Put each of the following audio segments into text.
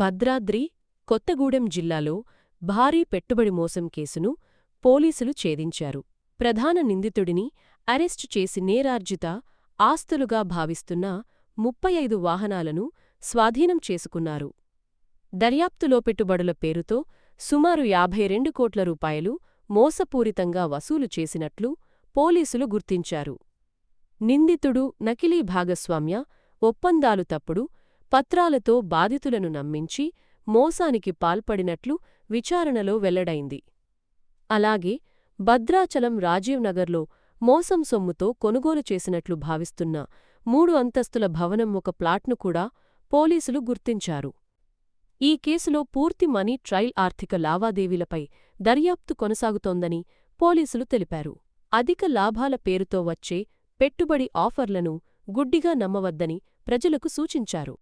భద్రాద్రి కొత్తగూడెం జిల్లాలో భారీ పెట్టుబడి మోసం కేసును పోలీసులు ఛేదించారు. ప్రధాన నిందితుడిని అరెస్టు చేసి నేరార్జిత ఆస్తులుగా భావిస్తున్న 35 వాహనాలను స్వాధీనం చేసుకున్నారు. దర్యాప్తులో పెట్టుబడుల పేరుతో సుమారు 52 కోట్ల రూపాయలు మోసపూరితంగా వసూలు చేసినట్లు పోలీసులు గుర్తించారు. నిందితుడు నకిలీ భాగస్వామ్య ఒప్పందాలు తప్పుడు పత్రాలతో బాధితులను నమ్మించి మోసానికి పాల్పడినట్లు విచారణలో వెల్లడైంది. అలాగే భద్రాచలం రాజీవ్ నగర్లో మోసం సొమ్ముతో కొనుగోలు చేసినట్లు భావిస్తున్న 3 అంతస్తుల భవనం ఒక ప్లాట్ను కూడా పోలీసులు గుర్తించారు. ఈ కేసులో పూర్తి మనీ ట్రయల్ ఆర్థిక లావాదేవీలపై దర్యాప్తు కొనసాగుతోందని పోలీసులు తెలిపారు. అధిక లాభాల పేరుతో వచ్చే పెట్టుబడి ఆఫర్లను గుడ్డిగా నమ్మవద్దని ప్రజలకు సూచించారు.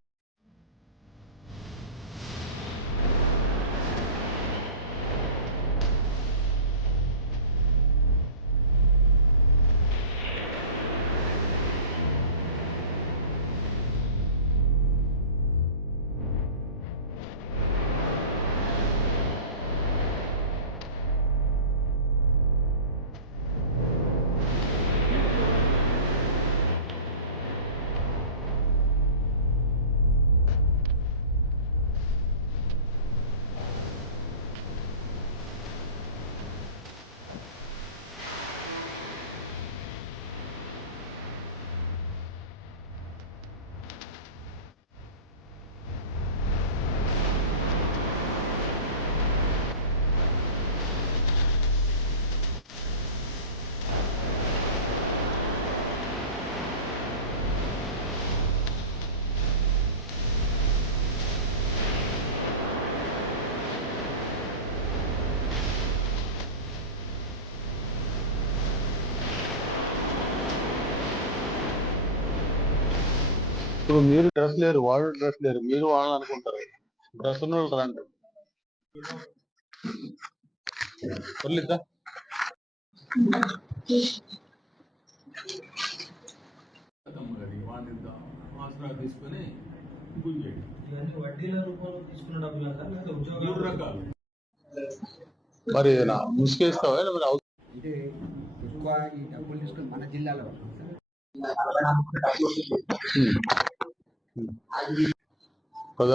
ఇప్పుడు మీరు డ్రెస్ లేరు, వాళ్ళు డ్రెస్ లేరు, మీరు వాళ్ళని అనుకుంటారు. డ్రెస్ ఉన్న వాళ్ళు రండి. వదిలిద్దా తీసుకొని వడ్డీల రూపంలో తీసుకున్న డబ్బులు మరి ముసుకేస్తావా అంటే ఎక్కువ ఈ డబ్బులు తీసుకుని మన జిల్లాలో ప్రధాన